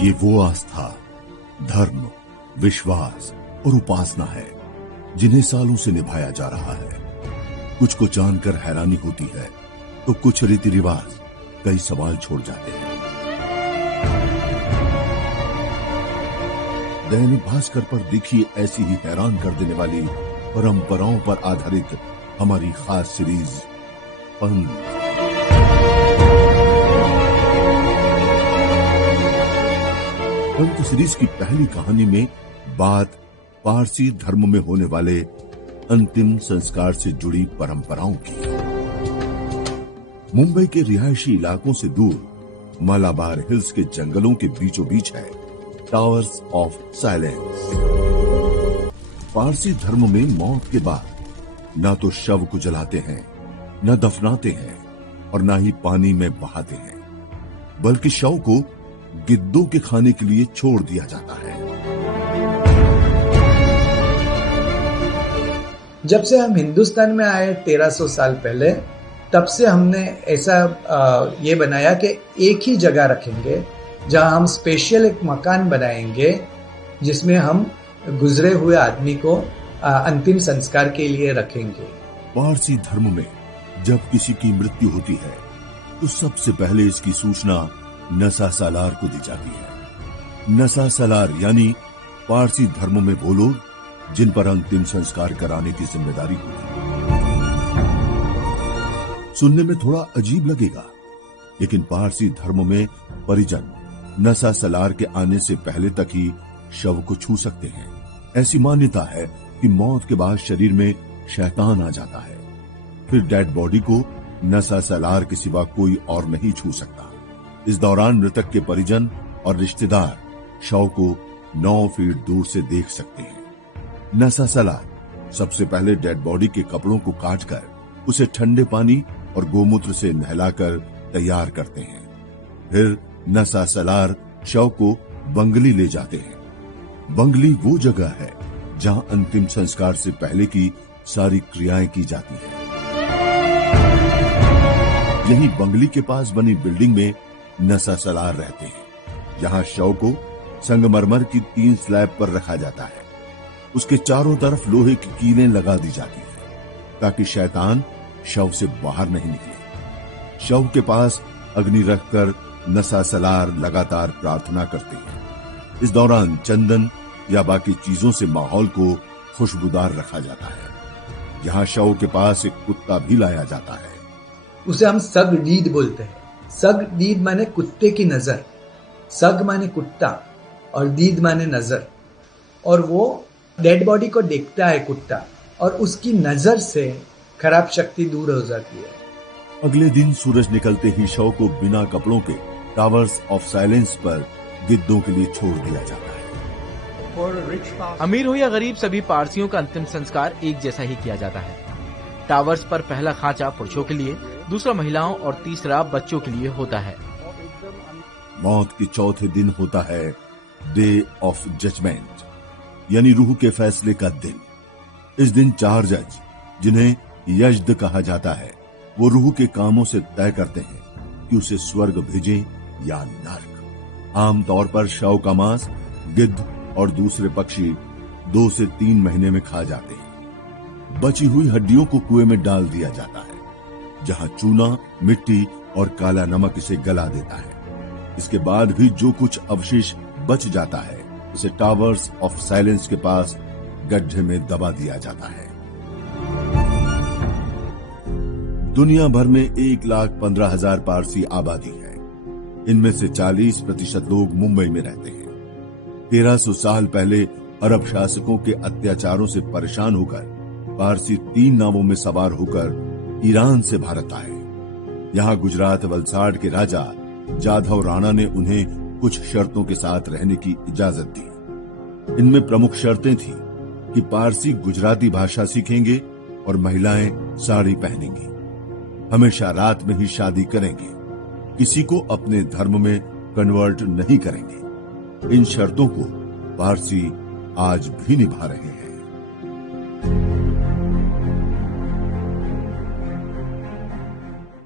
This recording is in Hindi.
ये वो आस्था, धर्म, विश्वास और उपासना है जिन्हें सालों से निभाया जा रहा है। कुछ को जानकर हैरानी होती है तो कुछ रीति रिवाज कई सवाल छोड़ जाते हैं। दैनिक भास्कर पर देखिए ऐसी ही हैरान कर देने वाली परंपराओं पर आधारित हमारी खास सीरीज पंथ। पंथ सीरीज की पहली कहानी में बात पारसी धर्म में होने वाले अंतिम संस्कार से जुड़ी परंपराओं की। मुंबई के रिहायशी इलाकों से दूर मालाबार हिल्स के जंगलों के बीचों बीच है टावर्स ऑफ साइलेंस। पारसी धर्म में मौत के बाद ना तो शव को जलाते हैं, न दफनाते हैं और ना ही पानी में बहाते हैं, बल्कि शव को गिद्धों के खाने के लिए छोड़ दिया जाता है। जब से हम हिंदुस्तान में आए 1300 साल पहले, तब से हमने ऐसा ये बनाया कि एक ही जगह रखेंगे जहां हम स्पेशल एक मकान बनाएंगे जिसमें हम गुजरे हुए आदमी को अंतिम संस्कार के लिए रखेंगे। पारसी धर्म में जब किसी की मृत्यु होती है तो सबसे पहले इसकी सूचना नसा सालार को दी जाती है। नसा सालार यानी पारसी धर्म में वो लोग जिन पर अंतिम संस्कार कराने की जिम्मेदारी होती है। सुनने में थोड़ा अजीब लगेगा, लेकिन पारसी धर्म में परिजन नसा सालार के आने से पहले तक ही शव को छू सकते हैं। ऐसी मान्यता है कि मौत के बाद शरीर में शैतान आ जाता है, फिर डेड बॉडी को नसा सालार के सिवा कोई और नहीं छू सकता। इस दौरान मृतक के परिजन और रिश्तेदार शव को 9 फीट दूर से देख सकते हैं। नसा सालार सबसे पहले डेड बॉडी के कपड़ों को काटकर उसे ठंडे पानी और गोमूत्र से नहलाकर तैयार करते हैं। फिर नसा सालार शव को बंगली ले जाते हैं। बंगली वो जगह है जहां अंतिम संस्कार से पहले की सारी क्रियाएं की जाती हैं। यही बंगली के पास बनी बिल्डिंग में नसा सालार रहते हैं, जहां शव को संगमरमर की 3 स्लैब पर रखा जाता है। उसके चारों तरफ लोहे की कीलें लगा दी जाती हैं ताकि शैतान शव से बाहर नहीं निकले। शव के पास अग्नि रखकर नसा सालार लगातार प्रार्थना करते हैं। इस दौरान चंदन या बाकी चीजों से माहौल को खुशबूदार रखा जाता है। यहाँ शव के पास एक कुत्ता भी लाया जाता है। उसे हम सग डीद बोलते हैं। सग डीद माने कुत्ते की नजर। सग माने कुत्ता और दीद माने नजर। और वो डेड बॉडी को देखता है कुत्ता, और उसकी नजर से खराब शक्ति दूर हो जाती है। अगले दिन सूरज निकलते ही शव को बिना कपड़ों के टावर्स ऑफ साइलेंस पर गिद्धों के लिए छोड़ दिया जाता है। अमीर हो या गरीब, सभी पारसियों का अंतिम संस्कार एक जैसा ही किया जाता है। टावर्स पर पहला खांचा पुरुषों के लिए, दूसरा महिलाओं और तीसरा बच्चों के लिए होता है। मौत के चौथे दिन होता है डे ऑफ जजमेंट, यानी रूह के फैसले का दिन। इस दिन 4 जज, जिन्हें यज्द कहा जाता है, वो रूह के कामों से तय करते हैं कि उसे स्वर्ग भेजें या नर्क। आमतौर पर शव का मांस गिद्ध और दूसरे पक्षी 2 से 3 महीने में खा जाते हैं। बची हुई हड्डियों को कुएं में डाल दिया जाता है, जहां चूना, मिट्टी और काला नमक इसे गला देता है। इसके बाद भी जो कुछ अवशेष बच जाता है उसे टावर्स ऑफ साइलेंस के पास गड्ढे में दबा दिया जाता है। दुनिया भर में 1,15,000 पारसी आबादी है। इनमें से 40% लोग मुंबई में रहते हैं। 1300 साल पहले अरब शासकों के अत्याचारों से परेशान होकर पारसी 3 नावों में सवार होकर ईरान से भारत आए। यहाँ गुजरात वलसाड के राजा जाधव राणा ने उन्हें कुछ शर्तों के साथ रहने की इजाजत दी। इनमें प्रमुख शर्तें थी कि पारसी गुजराती भाषा सीखेंगे और महिलाएं साड़ी पहनेंगी, हमेशा रात में ही शादी करेंगे, किसी को अपने धर्म में कन्वर्ट नहीं करेंगे। इन शर्तों को पारसी आज भी निभा रहे हैं।